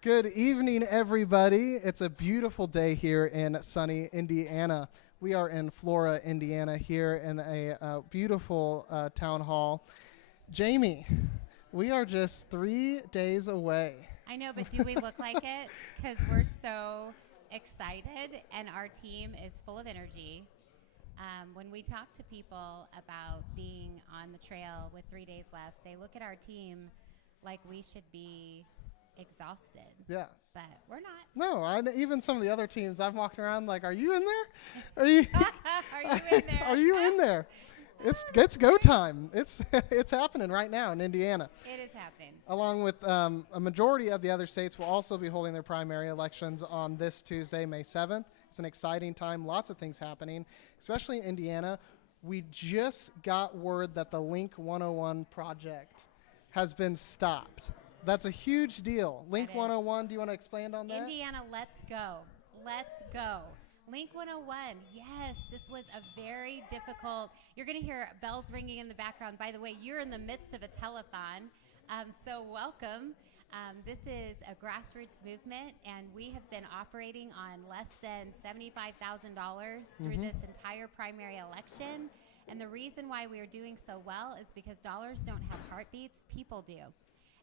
Good evening, everybody. It's a beautiful day here in sunny Indiana. We are in Flora, Indiana, here in a beautiful town hall. Jamie, we are just 3 days away. I know, but do we look like it? Because we're so excited and our team is full of energy. When we talk to people about being on the trail with 3 days left, they look at our team like we should be exhausted. Yeah. But we're not. No, even some of the other teams, I've walked around like, are you in there? Are you, Are you in there? are you in there? It's go time. It's happening right now in Indiana. It is happening. Along with a majority of the other states will also be holding their primary elections on this Tuesday, May 7th. It's an exciting time. Lots of things happening, especially in Indiana. We just got word that the Link 101 project has been stopped. That's a huge deal. Link 101, do you want to expand on that? Indiana, let's go. Let's go. Link 101, yes, this was a very difficult, you're going to hear bells ringing in the background. By the way, you're in the midst of a telethon, so welcome. This is a grassroots movement, and we have been operating on less than $75,000 through this entire primary election. And the reason why we are doing so well is because dollars don't have heartbeats, people do.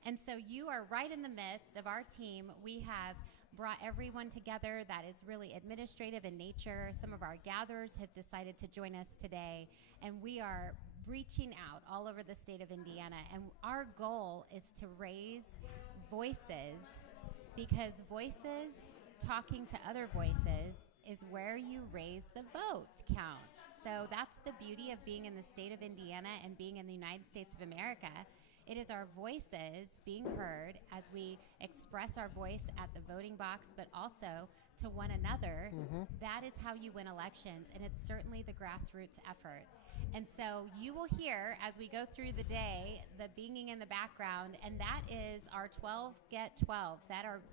And so you are right in the midst of our team. We have brought everyone together that is really administrative in nature. Some of our gatherers have decided to join us today, and we are reaching out all over the state of Indiana. And our goal is to raise voices, because voices talking to other voices is where you raise the vote count. So that's the beauty of being in the state of Indiana and being in the United States of America. It is our voices being heard as we express our voice at the voting box, but also to one another. That is how you win elections, and it's certainly the grassroots effort. And so you will hear, as we go through the day, the binging in the background, and that is our 12 Get 12.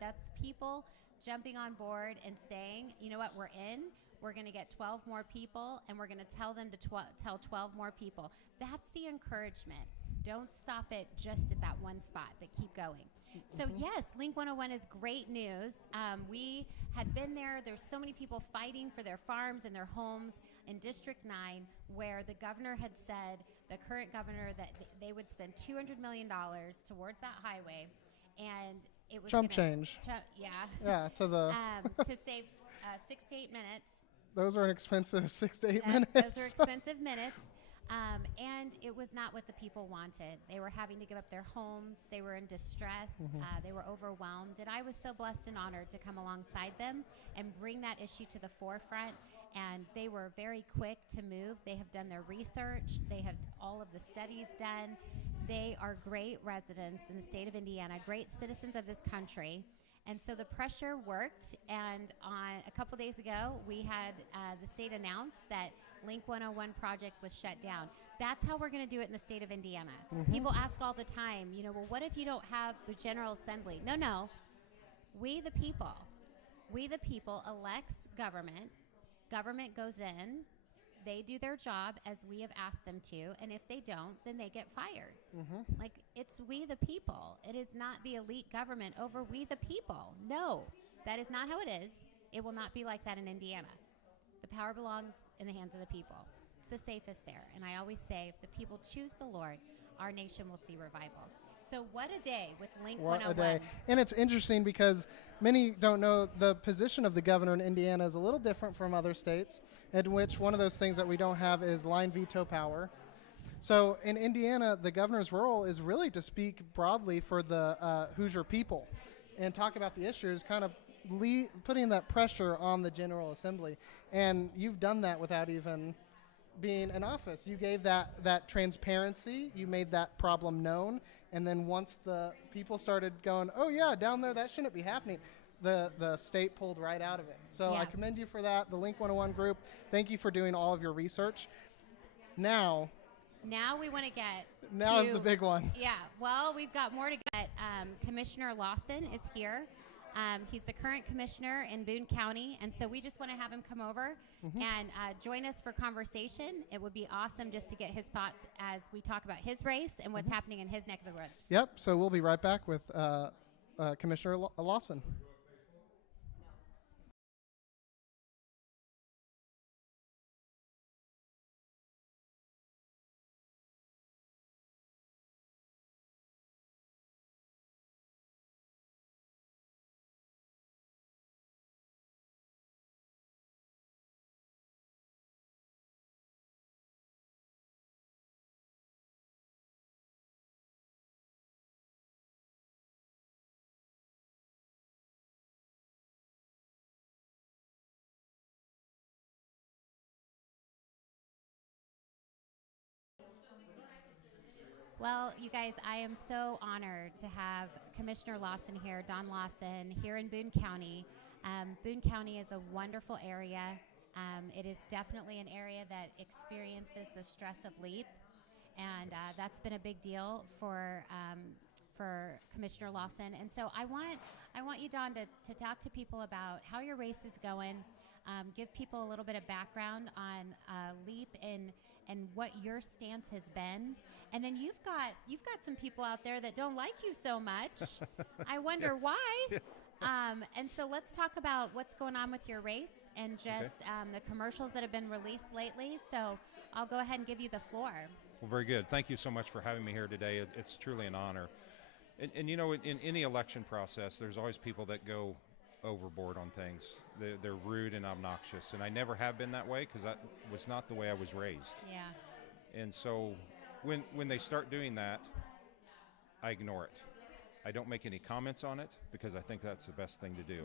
That's people jumping on board and saying, you know what, we're in. We're going to get 12 more people, and we're going to tell them to tell 12 more people. That's the encouragement. Don't stop it just at that one spot, but keep going. So yes, Link 101 is great news. We had been there. There's so many people fighting for their farms and their homes in District 9, where the governor had said, the current governor, that they would spend $200 million towards that highway. And it was Chump change. Yeah, to the... to save 6 to 8 minutes. Those are an expensive 6 to 8 minutes. Those are expensive minutes. And it was not what the people wanted. They were having to give up their homes. They were in distress. They were overwhelmed. And I was so blessed and honored to come alongside them and bring that issue to the forefront. And they were very quick to move. They have done their research. They have all of the studies done. They are great residents in the state of Indiana, great citizens of this country. And so the pressure worked, and on a couple days ago, we had the state announce that Link 101 project was shut down. That's how we're going to do it in the state of Indiana. People ask all the time, well, what if you don't have the General Assembly? No. We the people elects government. Government goes in. They do their job as we have asked them to, and if they don't, then they get fired. Like, it's we the people. It is not the elite government over we the people. No, that is not how it is. It will not be like that in Indiana. The power belongs in the hands of the people. It's the safest there. And I always say, if the people choose the Lord, our nation will see revival. So what a day with Link 101. What a day. And it's interesting because many don't know the position of the governor in Indiana is a little different from other states, in which one of those things that we don't have is line veto power. So in Indiana, the governor's role is really to speak broadly for the Hoosier people and talk about the issues, kind of putting that pressure on the General Assembly. And you've done that without even being in office. You gave that transparency. You made that problem known. And then once the people started going, oh, yeah, down there, that shouldn't be happening, the state pulled right out of it. So I commend you for that. The Link 101 group, thank you for doing all of your research. Now we want to get Now is the big one. Yeah. Well, we've got more to get. Commissioner Lawson is here. He's the current commissioner in Boone County, and so we just want to have him come over and join us for conversation. It would be awesome just to get his thoughts as we talk about his race and what's happening in his neck of the woods. Yep, so we'll be right back with Commissioner Lawson. Well, you guys, I am so honored to have Commissioner Lawson here, Don Lawson, here in Boone County. Boone County is a wonderful area. It is definitely an area that experiences the stress of LEAP, and that's been a big deal for Commissioner Lawson. And so I want you, Don, to talk to people about how your race is going. Give people a little bit of background on LEAP and what your stance has been. And then you've got some people out there that don't like you so much. I wonder why. And so let's talk about what's going on with your race and just the commercials that have been released lately. So I'll go ahead and give you the floor. Well, very good. Thank you so much for having me here today. It's truly an honor. And you know, in any election process, there's always people that go overboard on things. They're rude and obnoxious, and I never have been that way because that was not the way I was raised. Yeah. And so when they start doing that, I ignore it. I don't make any comments on it because I think that's the best thing to do.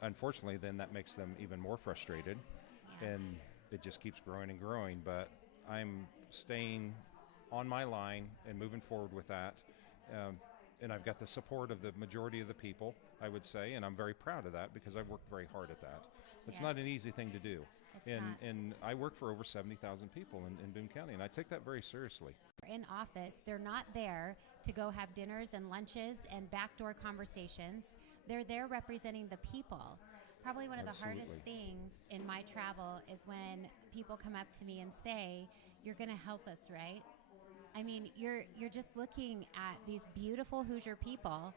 Unfortunately, then that makes them even more frustrated, and it just keeps growing and growing. But I'm staying on my line and moving forward with that. And I've got the support of the majority of the people, I would say, and I'm very proud of that because I've worked very hard at that. It's not an easy thing to do. And I work for over 70,000 people in Boone County, and I take that very seriously. In office, they're not there to go have dinners and lunches and backdoor conversations. They're there representing the people. Probably one of the hardest things in my travel is when people come up to me and say, "You're going to help us, right?" I mean, you're just looking at these beautiful Hoosier people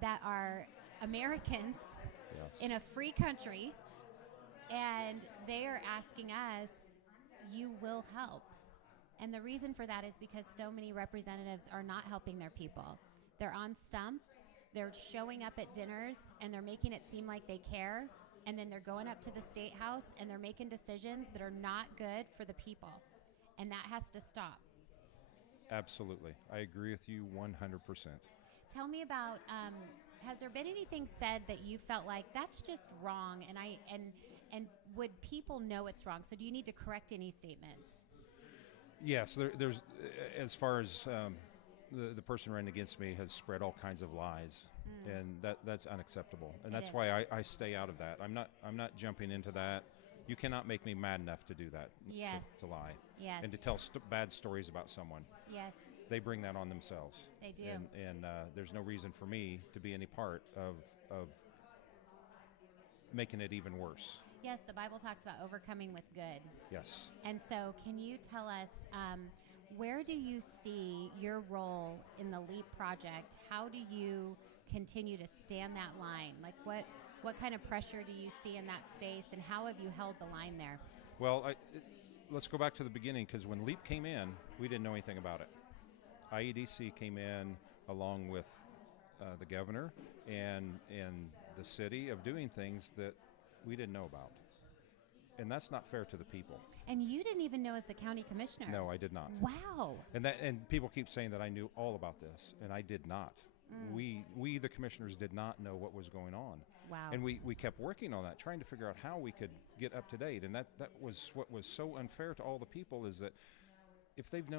that are Americans in a free country, and they are asking us, "You will help." And the reason for that is because so many representatives are not helping their people. They're on stump, they're showing up at dinners, and they're making it seem like they care, and then they're going up to the State House and they're making decisions that are not good for the people. And that has to stop. Absolutely. I agree with you 100%. Tell me about, has there been anything said that you felt like that's just wrong, and would people know it's wrong? So do you need to correct any statements? Yes, there's as far as the person running against me has spread all kinds of lies, and that's unacceptable. And that's why I stay out of that. I'm not jumping into that. You cannot make me mad enough to do that. Yes. To lie. Yes. And to tell bad stories about someone. Yes. They bring that on themselves. They do. And there's no reason for me to be any part of making it even worse. Yes, the Bible talks about overcoming with good. Yes. And so can you tell us, where do you see your role in the LEAP project? How do you continue to stand that line? Like what kind of pressure do you see in that space, and how have you held the line there? Well, let's go back to the beginning, because when LEAP came in, we didn't know anything about it. IEDC came in along with the governor and the city of doing things that we didn't know about. And that's not fair to the people. And you didn't even know as the county commissioner. No, I did not. Wow. And people keep saying that I knew all about this, and I did not. We the commissioners did not know what was going on. Wow. And we kept working on that, trying to figure out how we could get up to date. And that was what was so unfair to all the people, is that if they've known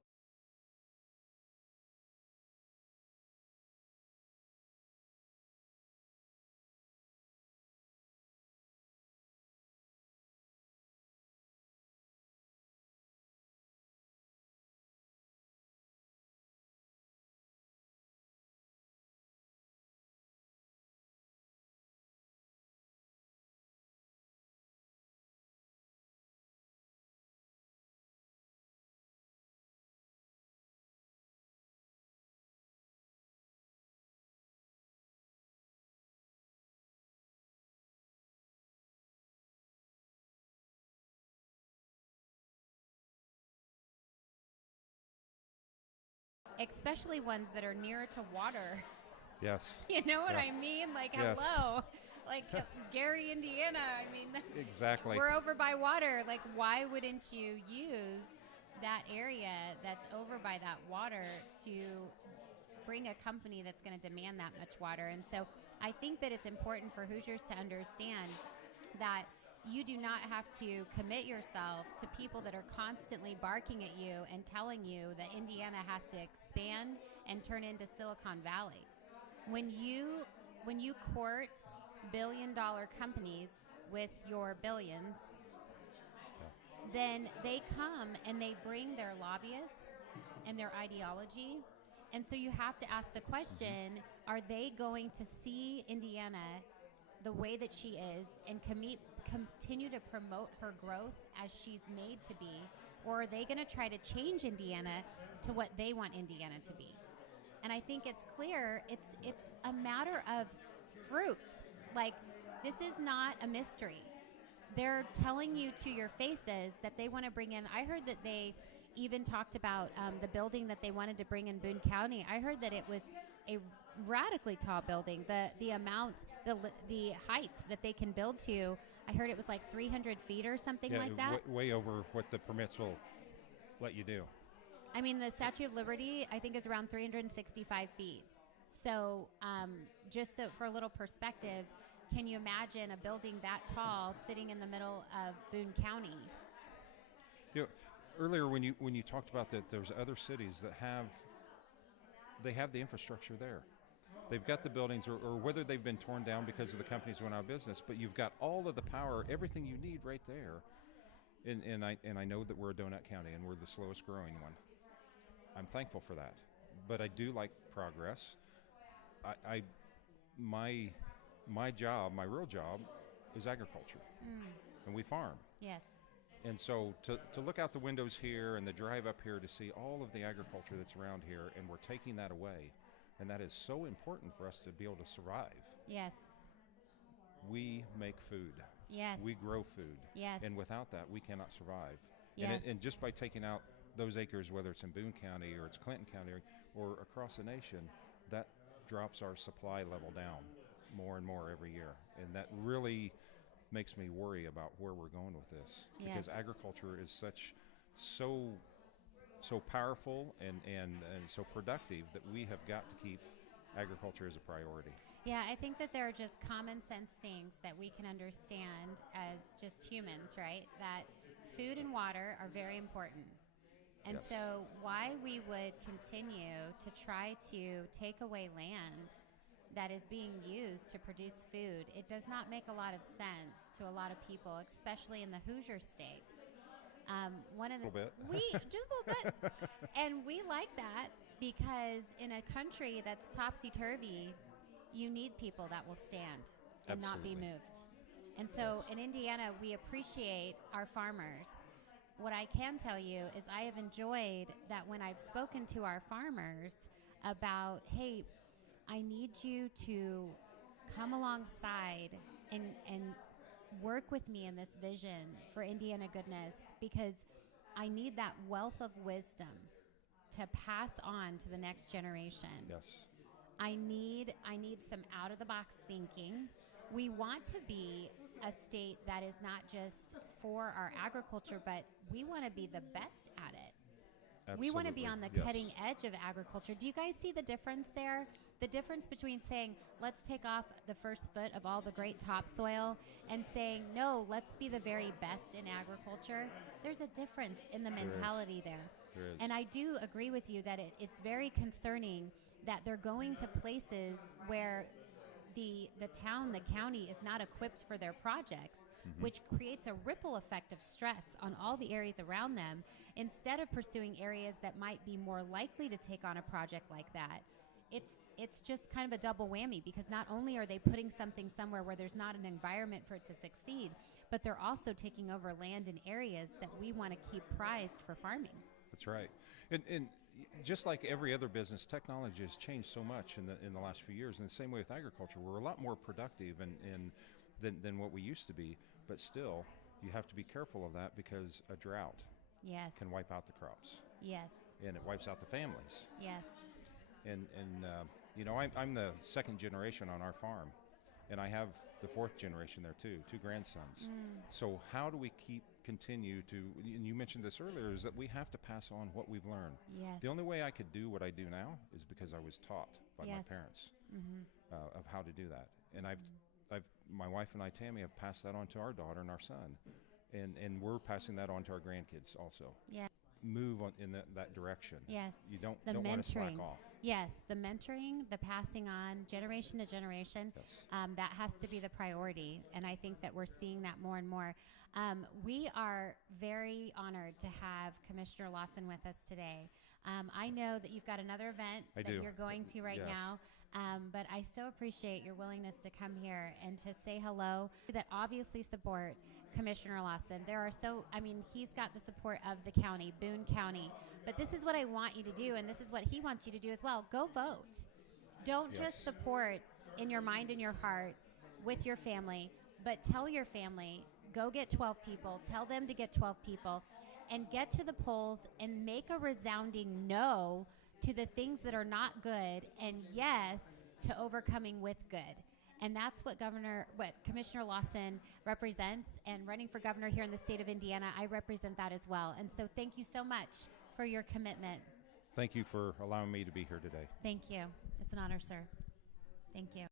especially ones that are nearer to water. Yes. You know what Yeah. I mean? Like, Yes. hello. Like, Gary, Indiana. I mean, Exactly. we're over by water. Like, why wouldn't you use that area that's over by that water to bring a company that's going to demand that much water? And so I think that it's important for Hoosiers to understand that you do not have to commit yourself to people that are constantly barking at you and telling you that Indiana has to expand and turn into Silicon Valley. When you court billion-dollar companies with your billions, then they come and they bring their lobbyists and their ideology. And so you have to ask the question, are they going to see Indiana the way that she is and continue to promote her growth as she's made to be? Or are they going to try to change Indiana to what they want Indiana to be? And I think it's clear it's a matter of fruit. Like, this is not a mystery. They're telling you to your faces that they want to bring in. I heard that they even talked about the building that they wanted to bring in Boone County. I heard that it was a radically tall building. The height that they can build to, I heard it was like 300 feet or something like that. Way over what the permits will let you do. I mean, the Statue of Liberty, I think, is around 365 feet. So just so for a little perspective, can you imagine a building that tall sitting in the middle of Boone County? You know, earlier when you talked about that, there's other cities that have the infrastructure there. They've got the buildings, or whether they've been torn down because of the companies went out of business, but you've got all of the power, everything you need right there. And I know that we're a donut county and we're the slowest growing one. I'm thankful for that, but I do like progress. My job, my real job, is agriculture, and we farm. Yes. And so to look out the windows here and the drive up here to see all of the agriculture that's around here, and we're taking that away, and that is so important for us to be able to survive. Yes. We make food. Yes. We grow food. Yes. And without that, we cannot survive. Yes. And just by taking out those acres, whether it's in Boone County or it's Clinton County or across the nation, that drops our supply level down more and more every year. And that really makes me worry about where we're going with this. Yes. Because agriculture is so powerful and so productive that we have got to keep agriculture as a priority. Yeah, I think that there are just common sense things that we can understand as just humans, right? That food and water are very important. And Yes. so why we would continue to try to take away land that is being used to produce food, it does not make a lot of sense to a lot of people, especially in the Hoosier state. One of the A little bit. just a little bit, and we like that because in a country that's topsy-turvy, you need people that will stand and not be Absolutely. moved. And so in Indiana, we appreciate our farmers. What I can tell you is I have enjoyed that when I've spoken to our farmers about, hey, I need you to come alongside and work with me in this vision for Indiana goodness, because I need that wealth of wisdom to pass on to the next generation. Yes. I need some out-of-the-box thinking. We want to be a state that is not just for our agriculture, but we want to be the best at it. Absolutely. We want to be on the Yes. cutting edge of agriculture. Do you guys see the difference there? The difference between saying, let's take off the first foot of all the great topsoil and saying, no, let's be the very best in agriculture. There's a difference in the mentality there. There is. And I do agree with you that it's very concerning that they're going to places where the town, the county is not equipped for their projects, which creates a ripple effect of stress on all the areas around them, instead of pursuing areas that might be more likely to take on a project like that. It's just kind of a double whammy, because not only are they putting something somewhere where there's not an environment for it to succeed, but they're also taking over land in areas that we want to keep prized for farming. That's right. And just like every other business, technology has changed so much in the last few years. In the same way with agriculture, we're a lot more productive than what we used to be. But still, you have to be careful of that, because a drought Yes. can wipe out the crops. Yes. and it wipes out the families. Yes. And you know, I'm the second generation on our farm, and I have the fourth generation there too, 2 grandsons. So how do we continue to, and you mentioned this earlier, is that we have to pass on what we've learned. Yes. The only way I could do what I do now is because I was taught by my Yes. parents of how to do that. And my wife and I, Tammy, have passed that on to our daughter and our son, and we're passing that on to our grandkids also. Yeah. Move on in that direction. Yes. You don't The want to slack mentoring. off. Yes, the mentoring, the passing on, generation to generation, Yes. that has to be the priority. And I think that we're seeing that more and more. We are very honored to have Commissioner Lawson with us today. I know that you've got another event I that do. you're going to right Yes. now. But I so appreciate your willingness to come here and to say hello, that obviously support Commissioner Lawson. He's got the support of the county, Boone County. But this is what I want you to do, and this is what he wants you to do as well. Go vote. Don't Yes. just support in your mind and your heart with your family, but tell your family, go get 12 people, tell them to get 12 people, and get to the polls and make a resounding no to the things that are not good, and yes to overcoming with good. And that's what Commissioner Lawson represents. And running for governor here in the state of Indiana, I represent that as well. And so thank you so much for your commitment. Thank you for allowing me to be here today. Thank you. It's an honor, sir. Thank you.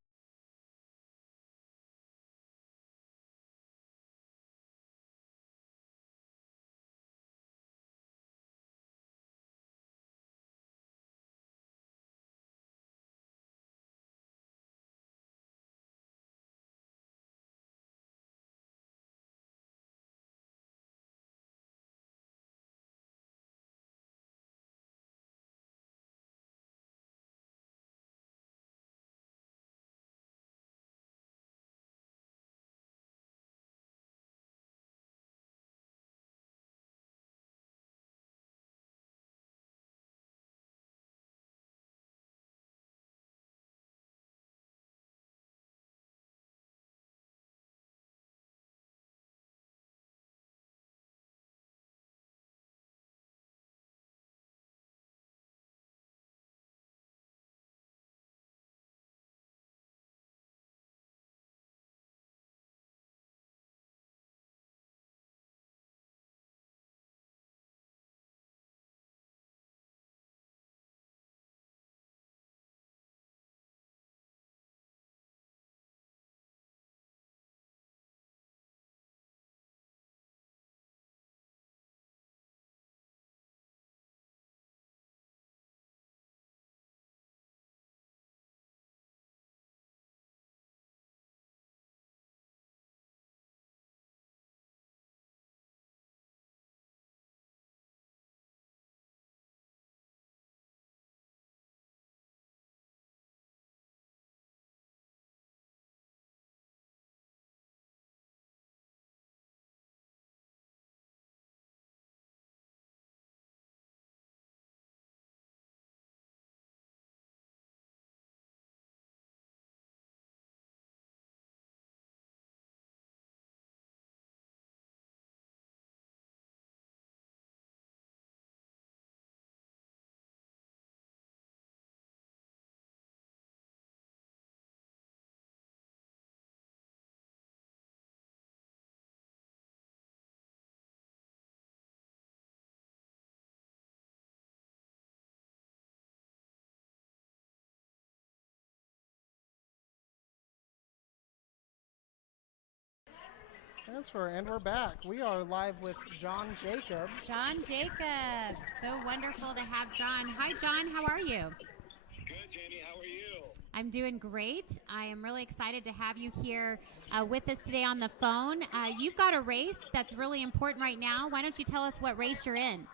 Transfer, and we're back. We are live with John Jacobs. John Jacobs. So wonderful to have John. Hi, John. How are you? Good, Jamie. How are you? I'm doing great. I am really excited to have you here with us today on the phone. You've got a race that's really important right now. Why don't you tell us what race you're in?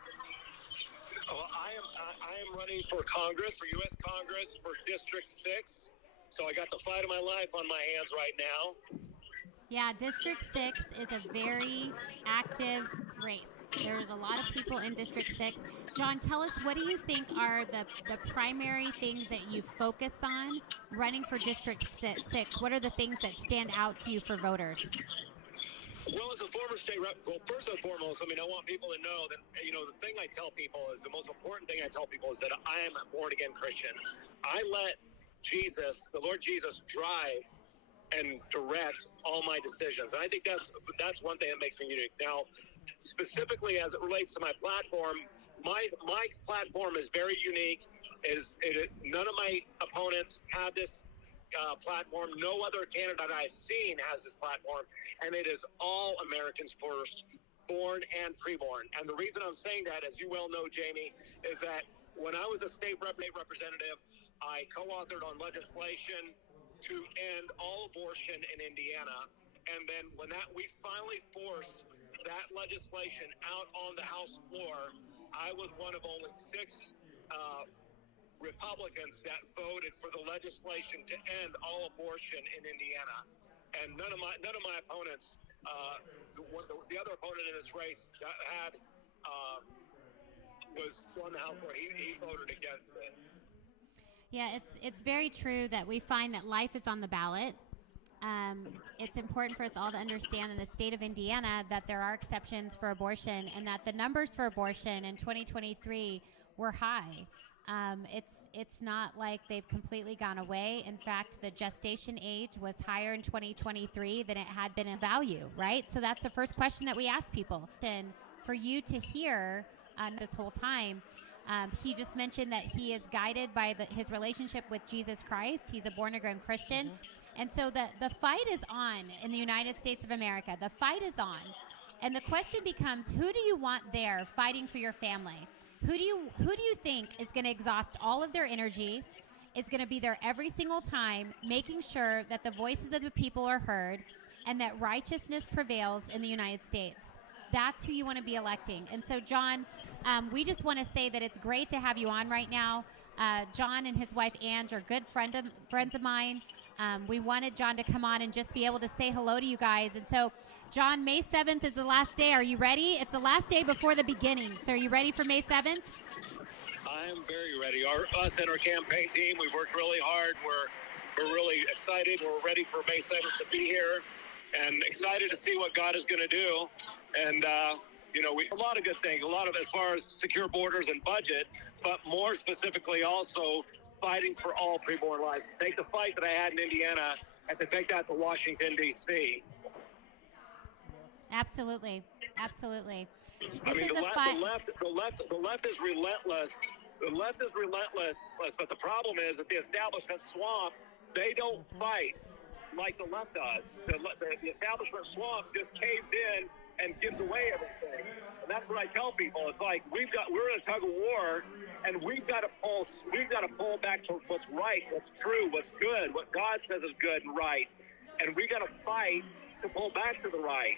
Well, I am running for Congress, for U.S. Congress, for District 6. So I got the fight of my life on my hands right now. Yeah, District 6 is a very active race. There's a lot of people in District 6. John, tell us, what do you think are the primary things that you focus on running for District 6? What are the things that stand out to you for voters? Well, as a former state rep, well, first and foremost, I want people to know that, the thing I tell people is the most important thing I tell people is that I am a born-again Christian. I let Jesus, the Lord Jesus, drive and direct all my decisions. And I think that's one thing that makes me unique. Now, specifically as it relates to my platform, my platform is very unique. None of my opponents have this platform. No other candidate I've seen has this platform, and it is all Americans first, born and preborn. And the reason I'm saying that, as you well know, Jamie, is that when I was a state representative, I co-authored on legislation to end all abortion in Indiana. And then when we finally forced that legislation out on the House floor, I was one of only 6 Republicans that voted for the legislation to end all abortion in Indiana. And none of my opponents, the other opponent in this race was on the House floor. He voted against it. Yeah, it's very true that we find that life is on the ballot. It's important for us all to understand in the state of Indiana that there are exceptions for abortion, and that the numbers for abortion in 2023 were high. It's not like they've completely gone away. In fact, the gestation age was higher in 2023 than it had been in value, right? So that's the first question that we ask people. And for you to hear this whole time, he just mentioned that he is guided by his relationship with Jesus Christ. He's a born-again Christian. And so the fight is on in the United States of America. The fight is on. And the question becomes, who do you want there fighting for your family? Who do you think is going to exhaust all of their energy, is going to be there every single time, making sure that the voices of the people are heard and that righteousness prevails in the United States? That's who you want to be electing. And so, John, we just want to say that it's great to have you on right now. John and his wife, Ange, are good friends of mine. We wanted John to come on and just be able to say hello to you guys. And so, John, May 7th is the last day. Are you ready? It's the last day before the beginning. So are you ready for May 7th? I am very ready. Us and our campaign team, we've worked really hard. We're really excited. We're ready for May 7th to be here and excited to see what God is going to do. And, a lot of good things, a lot of as far as secure borders and budget, but more specifically also fighting for all preborn lives. Take the fight that I had in Indiana and to take that to Washington, D.C. Absolutely. Absolutely. The left is relentless. The left is relentless, but the problem is that the establishment swamp, they don't fight like the left does. The establishment swamp just caved in and gives away everything. And that's what I tell people. It's like we're in a tug of war, and we've got to pull back to what's right, what's true, what's good, what God says is good and right. And we got to fight to pull back to the right.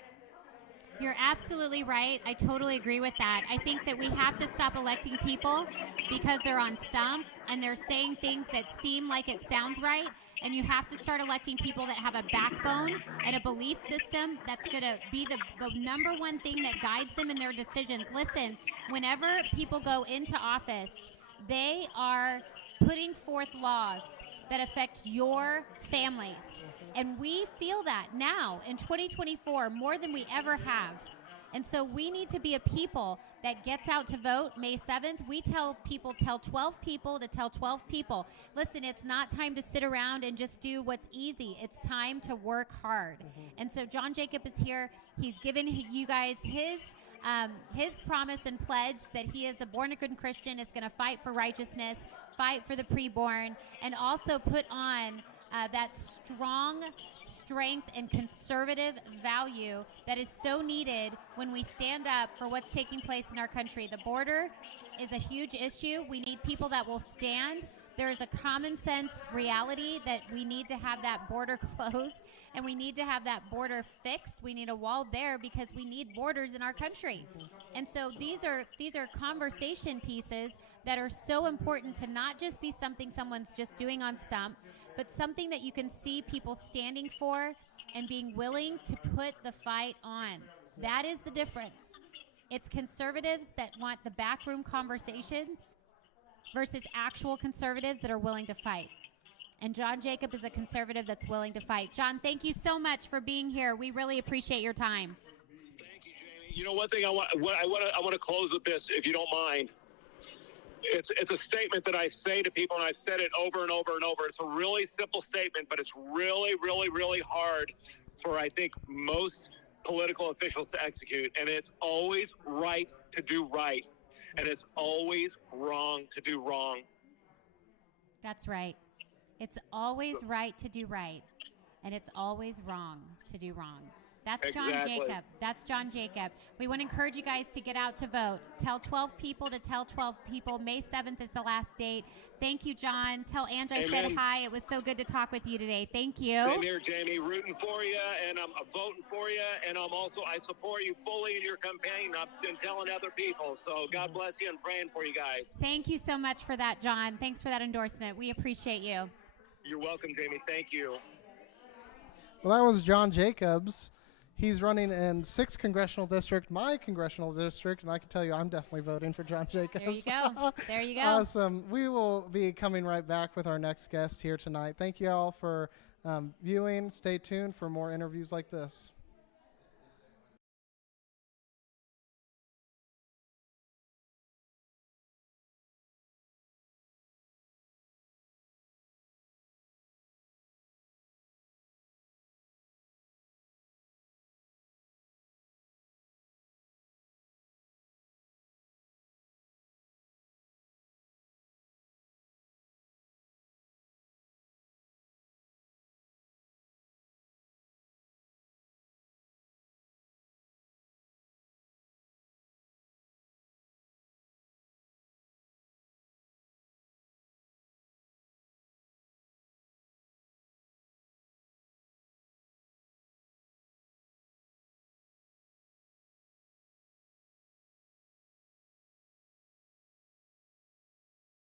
You're absolutely right. I totally agree with that. I think that we have to stop electing people because they're on stump and they're saying things that seem like it sounds right. And you have to start electing people that have a backbone and a belief system that's going to be the number one thing that guides them in their decisions. Listen, whenever people go into office, they are putting forth laws that affect your families. And we feel that now in 2024 more than we ever have. And so we need to be a people that gets out to vote May 7th. We tell people, tell 12 people to tell 12 people. Listen, it's not time to sit around and just do what's easy. It's time to work hard. And so John Jacob is here. He's given you guys his promise and pledge that he is a born-again Christian, is going to fight for righteousness, fight for the preborn, and also put on that strong strength and conservative value that is so needed when we stand up for what's taking place in our country. The border is a huge issue. We need people that will stand. There is a common sense reality that we need to have that border closed and we need to have that border fixed. We need a wall there because we need borders in our country. And so these are conversation pieces that are so important to not just be something someone's just doing on stump, but something that you can see people standing for and being willing to put the fight on. That is the difference. It's conservatives that want the backroom conversations versus actual conservatives that are willing to fight. And John Jacob is a conservative that's willing to fight. John, thank you so much for being here. We really appreciate your time. Thank you, Jamie. You know, one thing I want to close with this, if you don't mind. It's a statement that I say to people, and I've said it over and over and over. It's a really simple statement, but it's really, really, really hard for, I think, most political officials to execute. And it's always right to do right, and it's always wrong to do wrong. That's right. It's always right to do right, and it's always wrong to do wrong. That's John Jacob. That's John Jacob. We want to encourage you guys to get out to vote. Tell 12 people to tell 12 people. May 7th is the last date. Thank you, John. Tell Ange I said hi. It was so good to talk with you today. Thank you. Same here, Jamie. Rooting for you, and I'm voting for you, and I support you fully in your campaign. I've been telling other people. So God bless you and praying for you guys. Thank you so much for that, John. Thanks for that endorsement. We appreciate you. You're welcome, Jamie. Thank you. Well, that was John Jacobs. He's running in 6th Congressional District, my congressional district, and I can tell you I'm definitely voting for John Jacobs. There you go. There you go. Awesome. We will be coming right back with our next guest here tonight. Thank you all for viewing. Stay tuned for more interviews like this.